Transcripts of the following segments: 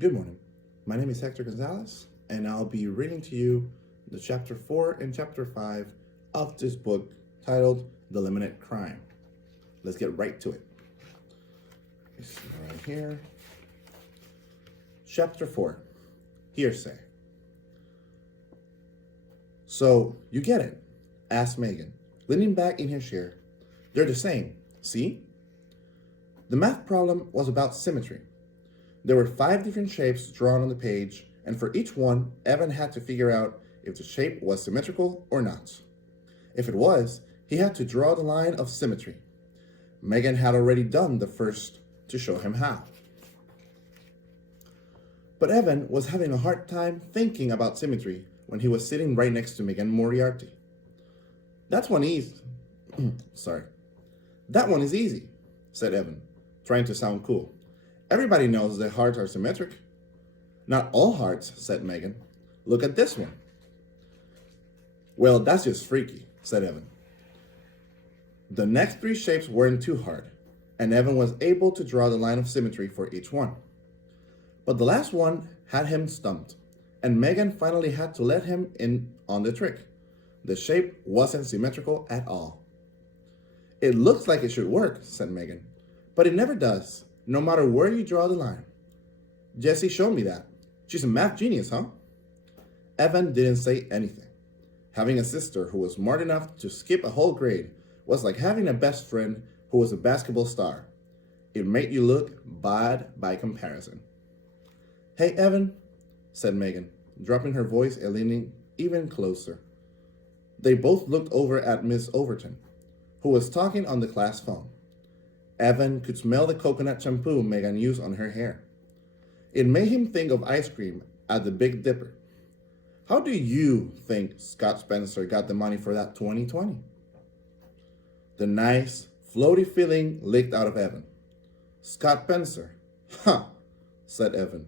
Good morning. My name is Hector Gonzalez, and I'll be reading to you the chapter 4 and chapter 5 of this book titled The Limited Crime. Let's get right to it. It's right here. Chapter 4, Hearsay. So, you get it? Asked Megan, leaning back in her chair. They're the same, see? The math problem was about symmetry. There were 5 different shapes drawn on the page, and for each one, Evan had to figure out if the shape was symmetrical or not. If it was, he had to draw the line of symmetry. Megan had already done the first to show him how. But Evan was having a hard time thinking about symmetry when he was sitting right next to Megan Moriarty. That one is easy, said Evan, trying to sound cool. Everybody knows that hearts are symmetric. Not all hearts, said Megan. Look at this one. Well, that's just freaky, said Evan. The next 3 shapes weren't too hard, and Evan was able to draw the line of symmetry for each one. But the last one had him stumped, and Megan finally had to let him in on the trick. The shape wasn't symmetrical at all. It looks like it should work, said Megan, but it never does, no matter where you draw the line. Jessie showed me that. She's a math genius, huh? Evan didn't say anything. Having a sister who was smart enough to skip a whole grade was like having a best friend who was a basketball star. It made you look bad by comparison. Hey, Evan, said Megan, dropping her voice and leaning even closer. They both looked over at Miss Overton, who was talking on the class phone. Evan could smell the coconut shampoo Megan used on her hair. It made him think of ice cream at the Big Dipper. How do you think Scott Spencer got the money for that 2020? The nice, floaty feeling leaked out of Evan. Scott Spencer. Huh, said Evan.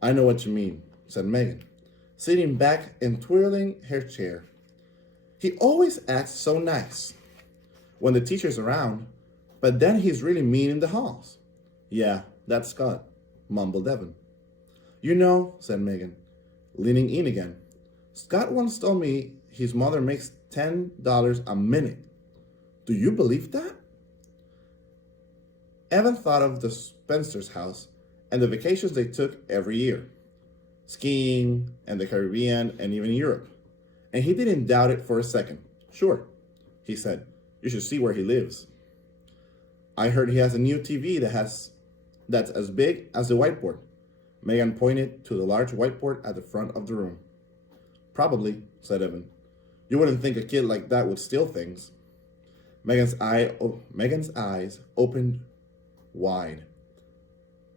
I know what you mean, said Megan, sitting back and twirling her chair. He always acts so nice when the teacher's around, but then he's really mean in the halls. Yeah, that's Scott, mumbled Evan. You know, said Megan, leaning in again, Scott once told me his mother makes $10 a minute. Do you believe that? Evan thought of the Spencer's house and the vacations they took every year, skiing and the Caribbean and even Europe, and he didn't doubt it for a second. Sure, he said, you should see where he lives. I heard he has a new TV that's as big as the whiteboard. Megan pointed to the large whiteboard at the front of the room. Probably, said Evan. You wouldn't think a kid like that would steal things. Megan's eyes opened wide.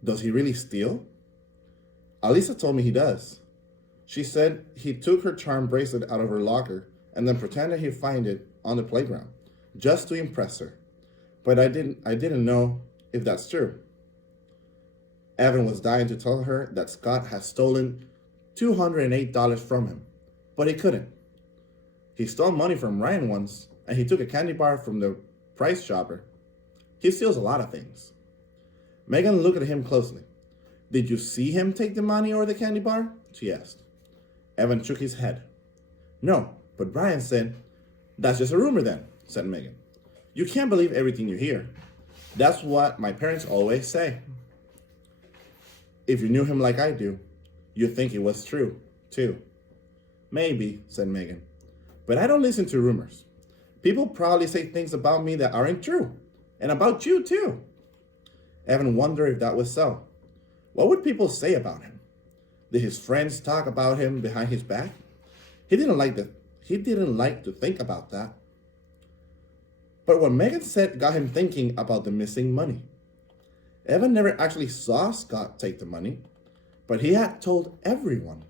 Does he really steal? Alisa told me he does. She said he took her charm bracelet out of her locker and then pretended he'd find it on the playground, just to impress her. But I didn't know if that's true. Evan was dying to tell her that Scott had stolen $208 from him, but he couldn't. He stole money from Ryan once, and he took a candy bar from the price chopper. He steals a lot of things. Megan looked at him closely. Did you see him take the money or the candy bar? She asked. Evan shook his head. No, but Brian said, that's just a rumor then, said Megan. You can't believe everything you hear. That's what my parents always say. If you knew him like I do, you'd think it was true, too. Maybe, said Megan. But I don't listen to rumors. People probably say things about me that aren't true. And about you, too. Evan wondered if that was so. What would people say about him? Did his friends talk about him behind his back? He didn't like to think about that. But what Megan said got him thinking about the missing money. Evan never actually saw Scott take the money, but he had told everyone,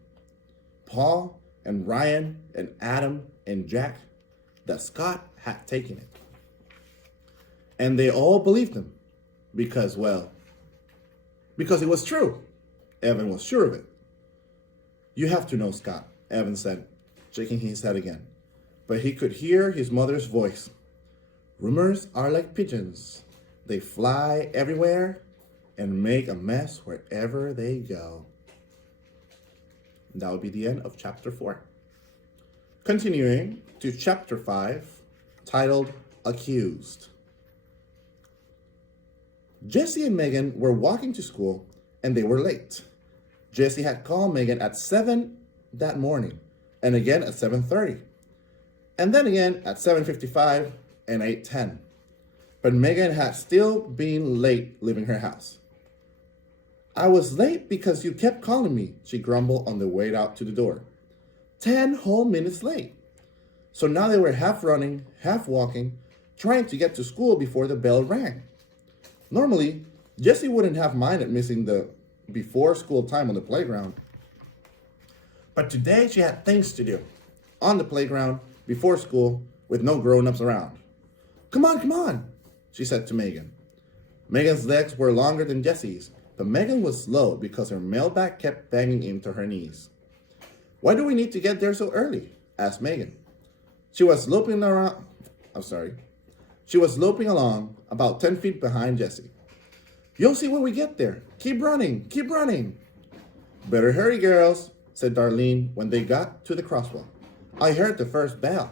Paul and Ryan and Adam and Jack, that Scott had taken it. And they all believed him because it was true. Evan was sure of it. You have to know Scott, Evan said, shaking his head again. But he could hear his mother's voice. Rumors are like pigeons. They fly everywhere and make a mess wherever they go. And that would be the end of chapter 4. Continuing to chapter 5, titled Accused. Jesse and Megan were walking to school and they were late. Jesse had called Megan at 7 that morning and again at 7:30 and then again at 7:55 and 8:10. But Megan had still been late leaving her house. "I was late because you kept calling me," she grumbled on the way out to the door. 10 whole minutes late. So now they were half running, half walking, trying to get to school before the bell rang. Normally, Jessie wouldn't have minded missing the before school time on the playground. But today she had things to do on the playground before school with no grown-ups around. Come on, she said to Megan. Megan's legs were longer than Jessie's, but Megan was slow because her mailbag kept banging into her knees. "Why do we need to get there so early?" asked Megan. She was loping along about 10 feet behind Jessie. "You'll see when we get there. Keep running. "Better hurry, girls," said Darlene when they got to the crosswalk. "I heard the first bell."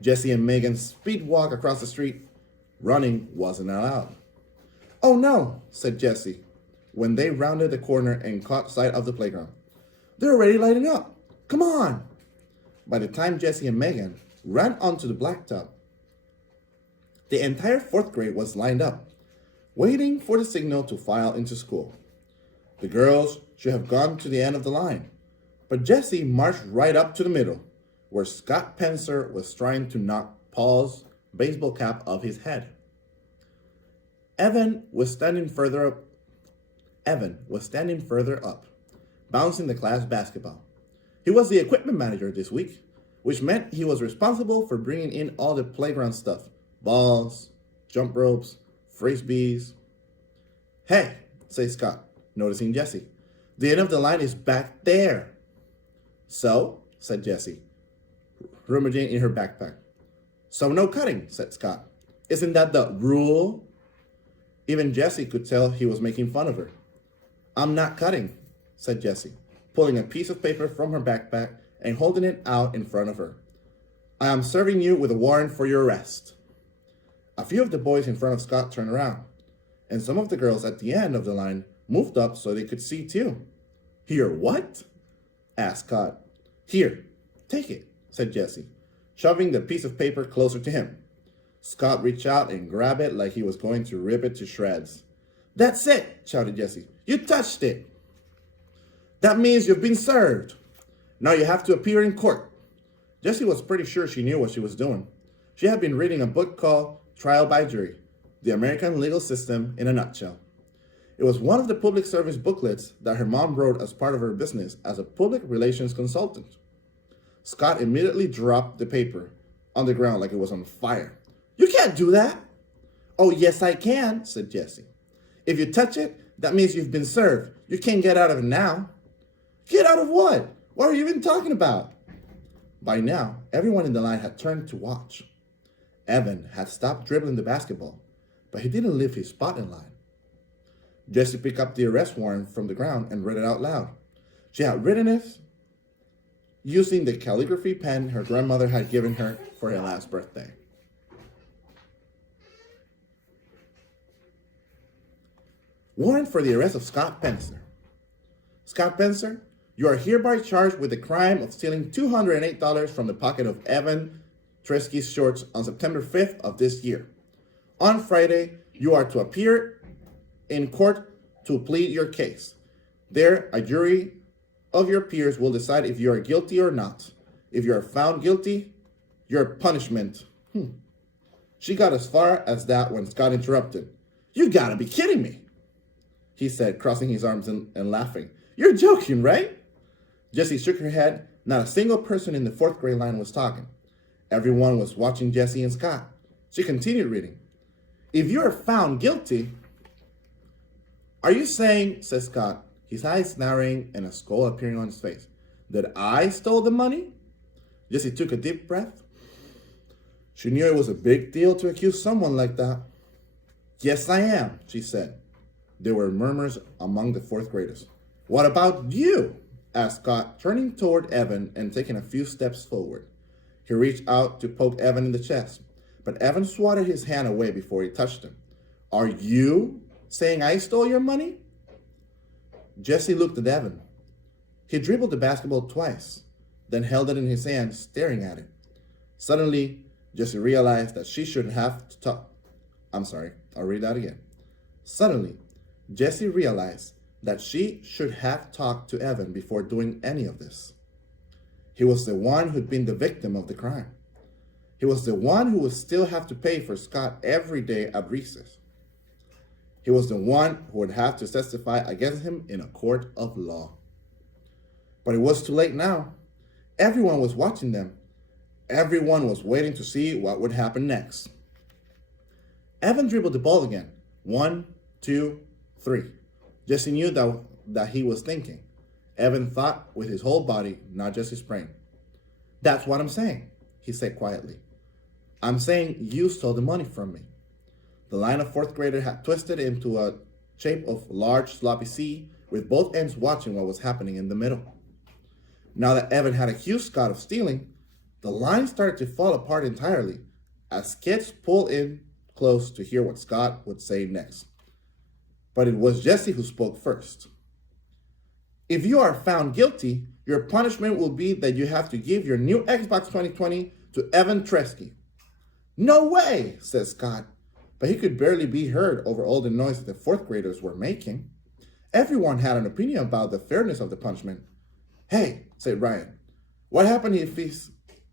Jessie and Megan speed walk across the street. Running wasn't allowed. "Oh no," said Jessie when they rounded the corner and caught sight of the playground. "They're already lighting up. Come on." By the time Jessie and Megan ran onto the blacktop, the entire 4th grade was lined up, waiting for the signal to file into school. The girls should have gone to the end of the line, but Jessie marched right up to the middle, where Scott Pencer was trying to knock Paul's baseball cap off his head. Evan was standing further up, bouncing the class basketball. He was the equipment manager this week, which meant he was responsible for bringing in all the playground stuff: balls, jump ropes, frisbees. "Hey," said Scott, noticing Jessie. "The end of the line is back there." "So?" said Jessie, rummaging in her backpack. "So no cutting," said Scott. "Isn't that the rule?" Even Jessie could tell he was making fun of her. "I'm not cutting," said Jessie, pulling a piece of paper from her backpack and holding it out in front of her. "I am serving you with a warrant for your arrest." A few of the boys in front of Scott turned around, and some of the girls at the end of the line moved up so they could see too. "Here, what?" asked Scott. "Here, take it," said Jessie, shoving the piece of paper closer to him. Scott reached out and grabbed it like he was going to rip it to shreds. "That's it," shouted Jessie. "You touched it." "That means you've been served. Now you have to appear in court." Jessie was pretty sure she knew what she was doing. She had been reading a book called Trial by Jury: The American Legal System in a Nutshell. It was one of the public service booklets that her mom wrote as part of her business as a public relations consultant. Scott immediately dropped the paper on the ground like it was on fire. "You can't do that." "Oh, yes, I can," said Jessie. "If you touch it, that means you've been served. You can't get out of it now." "Get out of what? What are you even talking about?" By now, everyone in the line had turned to watch. Evan had stopped dribbling the basketball, but he didn't leave his spot in line. Jessie picked up the arrest warrant from the ground and read it out loud. She had written it using the calligraphy pen her grandmother had given her for her last birthday. Warrant for the arrest of Scott Pencer. Scott Pencer, you are hereby charged with the crime of stealing $208 from the pocket of Evan Tresky's shorts on September 5th of this year. On Friday, you are to appear in court to plead your case. There, a jury of your peers will decide if you are guilty or not. If you are found guilty, your punishment. She got as far as that when Scott interrupted. "You gotta be kidding me," he said, crossing his arms and laughing. "You're joking, right?" Jessie shook her head. Not a single person in the 4th grade line was talking. Everyone was watching Jessie and Scott. She continued reading. "If you are found guilty..." "Are you saying," said Scott, his eyes narrowing and a skull appearing on his face, "that I stole the money?" Jessie took a deep breath. She knew it was a big deal to accuse someone like that. "Yes, I am," she said. There were murmurs among the fourth graders. What about you? Asked Scott, turning toward Evan and taking a few steps forward. He reached out to poke Evan in the chest, but Evan swatted his hand away before he touched him. Are you saying I stole your money? Jesse looked at Evan. He dribbled the basketball twice, then held it in his hand, staring at it. Suddenly, Jesse realized that she should have to talk. I'll read that again. Suddenly, Jesse realized that she should have talked to Evan before doing any of this. He was the one who'd been the victim of the crime. He was the one who would still have to pay for Scott every day at recess. He was the one who would have to testify against him in a court of law. But it was too late now. Everyone was watching them. Everyone was waiting to see what would happen next. Evan dribbled the ball again. 1, 2, 3. Jesse knew that he was thinking. Evan thought with his whole body, not just his brain. That's what I'm saying, he said quietly. I'm saying you stole the money from me. The line of fourth graders had twisted into a shape of large sloppy C, with both ends watching what was happening in the middle. Now that Evan had accused Scott of stealing, the line started to fall apart entirely as kids pulled in close to hear what Scott would say next. But it was Jesse who spoke first. If you are found guilty, your punishment will be that you have to give your new Xbox 2020 to Evan Tresky. No way, said Scott, but he could barely be heard over all the noise that the fourth graders were making. Everyone had an opinion about the fairness of the punishment. Hey, said Ryan, what happened if he's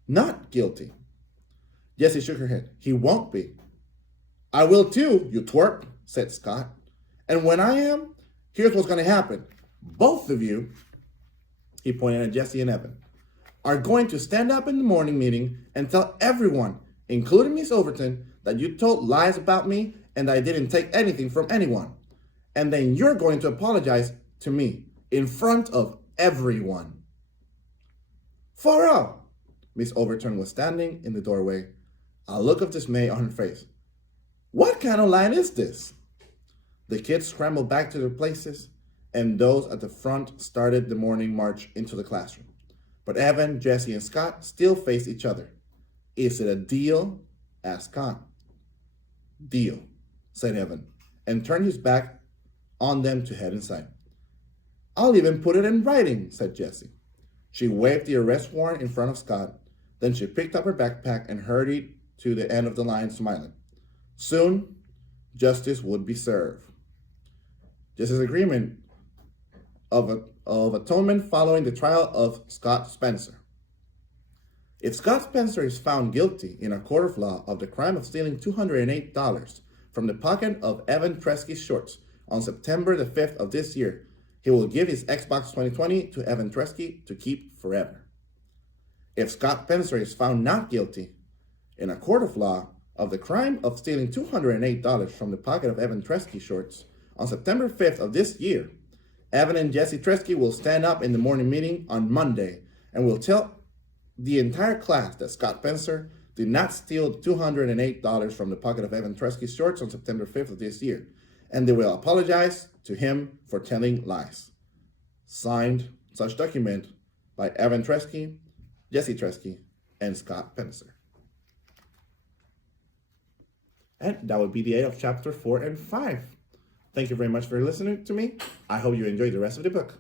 not guilty? Jessie shook her head. He won't be. I will too, you twerp, said Scott. And when I am, here's what's going to happen. Both of you, he pointed at Jesse and Evan, are going to stand up in the morning meeting and tell everyone, including Miss Overton, that you told lies about me and I didn't take anything from anyone. And then you're going to apologize to me in front of everyone. For real, Miss Overton was standing in the doorway, a look of dismay on her face. What kind of line is this? The kids scrambled back to their places, and those at the front started the morning march into the classroom. But Evan, Jesse, and Scott still faced each other. Is it a deal? Asked Scott. Deal, said Evan, and turned his back on them to head inside. I'll even put it in writing, said Jessie. She waved the arrest warrant in front of Scott. Then she picked up her backpack and hurried to the end of the line, smiling. Soon, justice would be served. Jessie's agreement of atonement following the trial of Scott Spencer. If Scott Spencer is found guilty in a court of law of the crime of stealing $208 from the pocket of Evan Tresky's shorts on September the 5th of this year, he will give his Xbox 2020 to Evan Tresky to keep forever. If Scott Spencer is found not guilty in a court of law of the crime of stealing $208 from the pocket of Evan Tresky's shorts on September 5th of this year, Evan and Jesse Tresky will stand up in the morning meeting on Monday and will tell the entire class that Scott Spencer did not steal $208 from the pocket of Evan Tresky's shorts on September 5th of this year, and they will apologize to him for telling lies. Signed, such document by Evan Tresky, Jesse Tresky, and Scott Spencer. And that would be the end of chapter 4 and 5. Thank you very much for listening to me. I hope you enjoyed the rest of the book.